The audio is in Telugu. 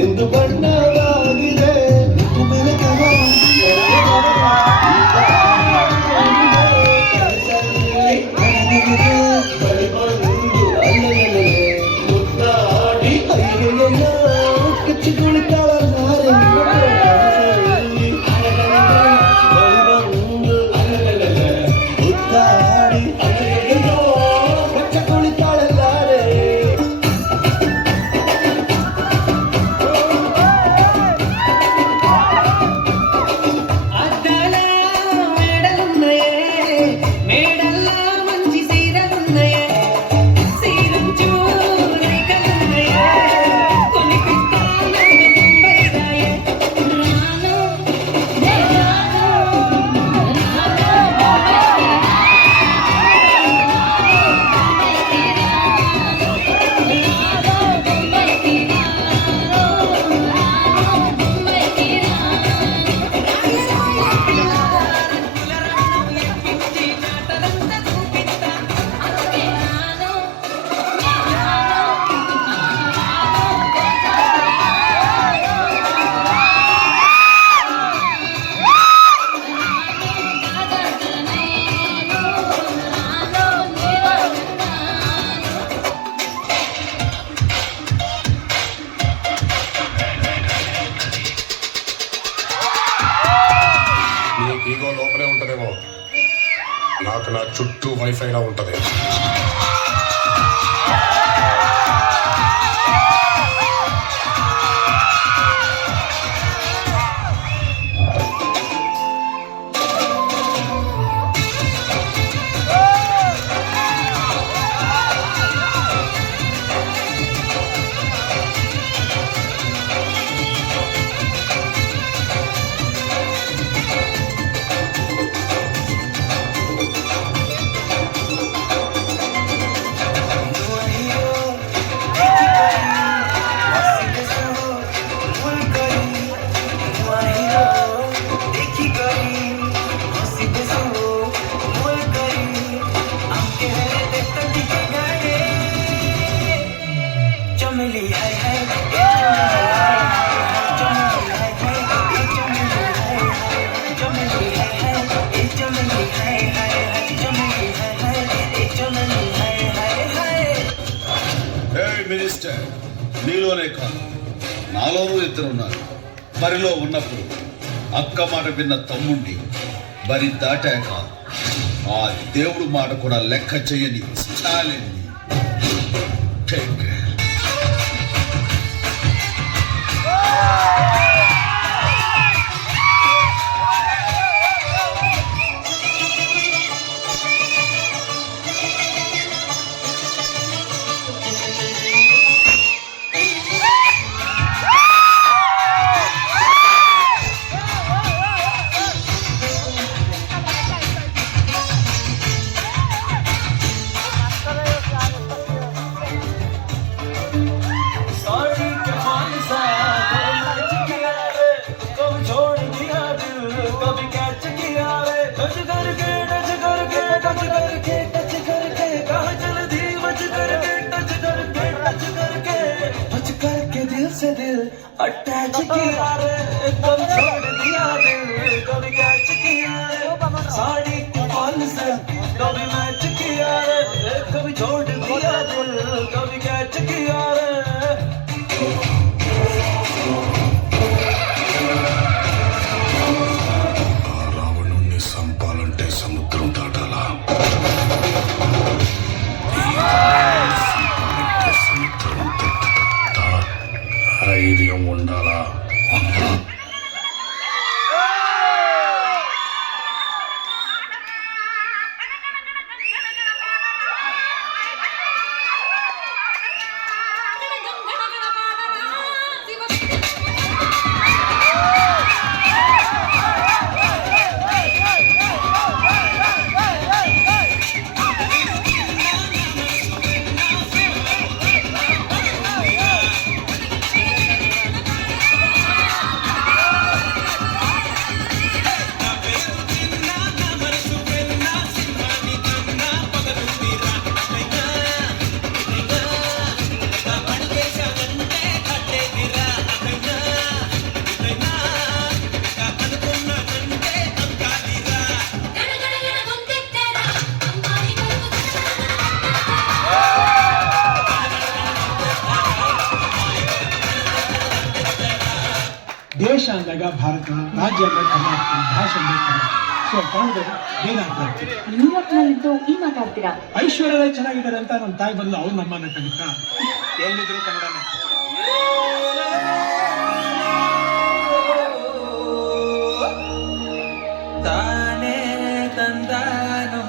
ಎಂದು ಬಣ್ಣವಾಗಿದೆ ఈగో లోపలే ఉంటదేమో, నాకు నా చుట్టూ వైఫైలా ఉంటది. మినిస్టర్, నీలోనే కాదు నాలోనూ ఇద్దరున్నారు. బరిలో ఉన్నప్పుడు అక్క మాట విన్న తమ్ముణ్ణి, బరి దాటాక ఆ దేవుడు మాట కూడా లెక్క చేయని స్టాలిన్. Take care. अटैच किया रे एकदम छोड़ दिया दिल, कभी कैच किया रे साड़ी कॉल से, कभी मैच किया रे कभी छोड़ दिया दिल, कभी कैच किया रे. రావణుణ్ణి సంపాలంటే సముద్రం దాటాలా, సముద్రం ధైర్యం ఉండాలా. ದೇಶ ಅಂದಾಗ ಭಾರತ, ರಾಜ್ಯ ಅಂದಾಗ ಕರ್ನಾಟಕ, ಭಾಷೆ ಅಂದಾಗ ಕನ್ನಡ. ಸೊ ಕನ್ನಡದಲ್ಲಿ ಭೇದ ಆಗ್ತಾ ಇರ್ತೀವಿ. ನ್ಯೂಯಾರ್ಕ್ನಲ್ಲಿದ್ದು ಈ ಮಾತಾಡ್ತೀರಾ? ಐಶ್ವರ್ಯ ಚೆನ್ನಾಗಿದ್ದಾರೆ ಅಂತ ನಮ್ಮ ತಾಯಿ ಬಂದು ಅವ್ರು ನಮ್ಮನ್ನ ಕಲಿತಾ ಎಲ್ಲಿದ್ರು ಕನ್ನಡನೇ. ತಾನೇ ತಂದಾನು